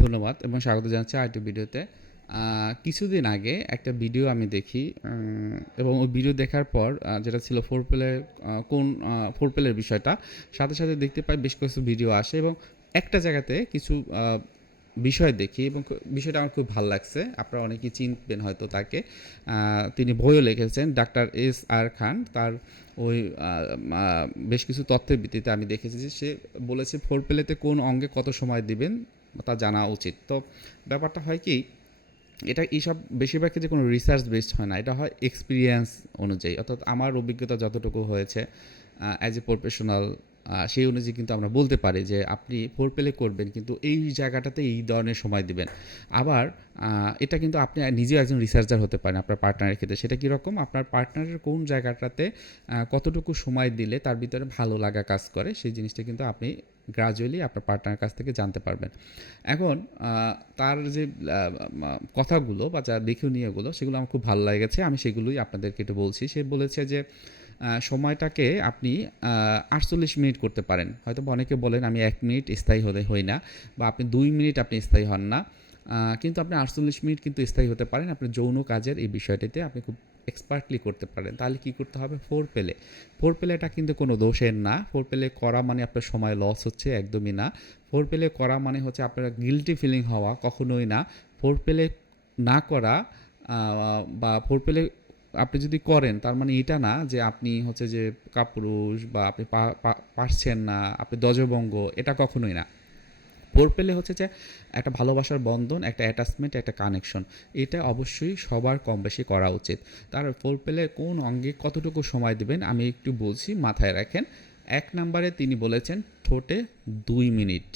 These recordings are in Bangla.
ধন্যবাদ এবং স্বাগত জানাচ্ছি আরেকটি ভিডিওতে। কিছুদিন আগে একটা ভিডিও আমি দেখি এবং ওই ভিডিও দেখার পর যেটা ছিল ফোর পেলের কোন ফোর পেলের বিষয়টা, সাথে সাথে দেখতে পাই বেশ কিছু ভিডিও আসে এবং একটা জায়গাতে কিছু বিষয় দেখি এবং বিষয়টা আমার খুব ভালো লাগছে। আপনারা অনেকেই চিনবেন হয়তো তাকে। তিনি বইও লিখেছেন, ডাক্তার এস আর খান। তার ওই বেশ কিছু তথ্যের ভিত্তিতে আমি দেখেছি যে সে বলেছে ফোর পেলেতে কোন অঙ্গে কত সময় দিবেন তা জানা উচিত। তো ব্যাপারটা হয় কি, এটা এইসব বেশিরভাগ ক্ষেত্রে কোনো রিসার্চ বেসড হয় না, এটা হয় এক্সপিরিয়েন্স অনুযায়ী। অর্থাৎ আমার অভিজ্ঞতা যতটুকু হয়েছে অ্যাজ এ প্রফেশনাল সেই অনুযায়ী কিন্তু আমরা বলতে পারি যে আপনি ফোর পেলে করবেন, কিন্তু এই জায়গাটাতে এই ধরনের সময় দিবেন। আবার এটা কিন্তু আপনি নিজেও একজন রিসার্চার হতে পারেন আপনার পার্টনারের ক্ষেত্রে। সেটা কীরকম? আপনার পার্টনারের কোন জায়গাটাতে কতটুকু সময় দিলে তার ভিতরে ভালো লাগা কাজ করে, সেই জিনিসটা কিন্তু আপনি গ্রাজুয়ালি আপনার পার্টনার কাছ থেকে জানতে পারবেন। এখন তার যে কথাগুলো বা যা নিয়েগুলো সেগুলো আমার খুব ভালো লেগেছে। আমি সেগুলোই আপনাদেরকে একটু বলছি। সে বলেছে যে সময়টাকে আপনি আটচল্লিশ মিনিট করতে পারেন। হয়তো অনেকে বলেন, আমি এক মিনিট স্থায়ী হলে হই না বা আপনি দুই মিনিট আপনি স্থায়ী হন না। কিন্তু আপনি আটচল্লিশ মিনিট কিন্তু স্থায়ী হতে পারেন। আপনি যৌন কাজের এই বিষয়টিতে আপনি খুব এক্সপার্টলি করতে পারেন। তাহলে কি করতে হবে? ফোর পেলে ফোর পেলেটা কিন্তু কোনো দোষের না। ফোর পেলে করা মানে আপনার সময় লস হচ্ছে একদমই না। ফোর পেলে করা মানে হচ্ছে আপনার গিলটি ফিলিং হওয়া কখনোই না। ফোর পেলে না করা বা ফোর পেলে আপনি যদি করেন, তার মানে এটা না যে আপনি হচ্ছে যে কাপুরুষ বা আপনি পারছেন না, আপনি দজবঙ্গ এটা কখনোই না। ফোর পেলে হচ্ছে যে একটা ভালোবাসার বন্ধন, একটা অ্যাটাচমেন্ট একটা কানেকশন এটা অবশ্যই সবার কম বেশি করা উচিত। তার ফোর পেলে কোন অঙ্গে কতটুকু সময় দিবেন আমি একটু বলছি, মাথায় রাখেন। এক নম্বরে তিনি বলেছেন, ঠোঁটে দুই মিনিট।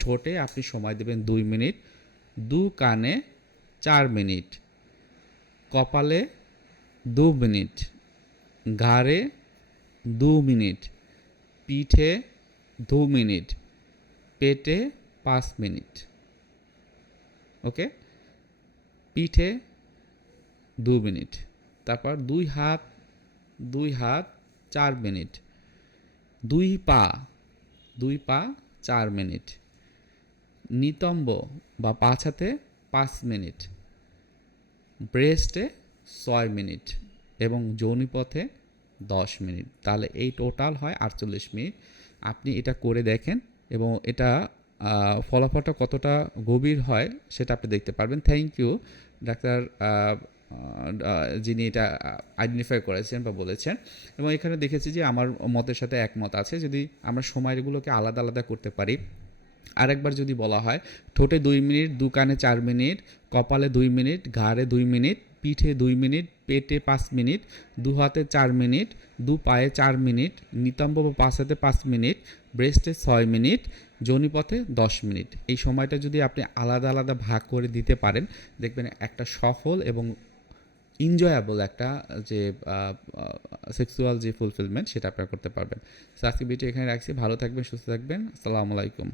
ঠোঁটে আপনি সময় দেবেন দুই মিনিট, দু কানে চার মিনিট, কপালে দু মিনিট, ঘাড়ে দু মিনিট, পিঠে দু মিনিট। পেটে পাঁচ মিনিট। ওকে? পিঠে দু মিনিট। তারপর দুই হাত দুই হাত, চার মিনিট। দুই পা দুই পা, চার মিনিট। নিতম্ব বা পাছাতে পাঁচ মিনিট। ব্রেস্টে ছয় মিনিট এবং যৌনিপথে দশ মিনিট। তাহলে এই টোটাল হয় আটচল্লিশ মিনিট। আপনি এটা করে দেখেন। এবং এটা ফলাফলটা কতটা গভীর হয় সেটা আপনি দেখতে পারবেন। থ্যাংক ইউ ডাক্তার যিনি এটা আইডেন্টিফাই করেছেন বা বলেছেন। এবং এখানে দেখেছি যে আমার মতের সাথে একমত আছে। যদি আমরা সময়গুলোকে আলাদা আলাদা করতে পারি, আরেকবার যদি বলা হয়, ঠোঁটে দুই মিনিট, দু কানে চার মিনিট, কপালে দুই মিনিট, ঘাড়ে দুই মিনিট, পিঠে দুই মিনিট পেটে পাঁচ মিনিট, দু হাতে চার মিনিট, দু পায়ে চার মিনিট, নিতম্ব বা পাঁচ হাতে পাঁচ মিনিট ব্রেস্টে ছয় মিনিট যৌনিপথে দশ মিনিট। এই সময়টা যদি আপনি আলাদা আলাদা ভাগ করে দিতে পারেন, দেখবেন একটা সফল এবং এনজয়েবল একটা যে সেক্সুয়াল যে ফুলফিলমেন্ট সেটা আপনারা করতে পারবেন। সো আজকে ভিডিও এখানে রাখছি। ভালো থাকবেন, সুস্থ থাকবেন। আসসালামু আলাইকুম।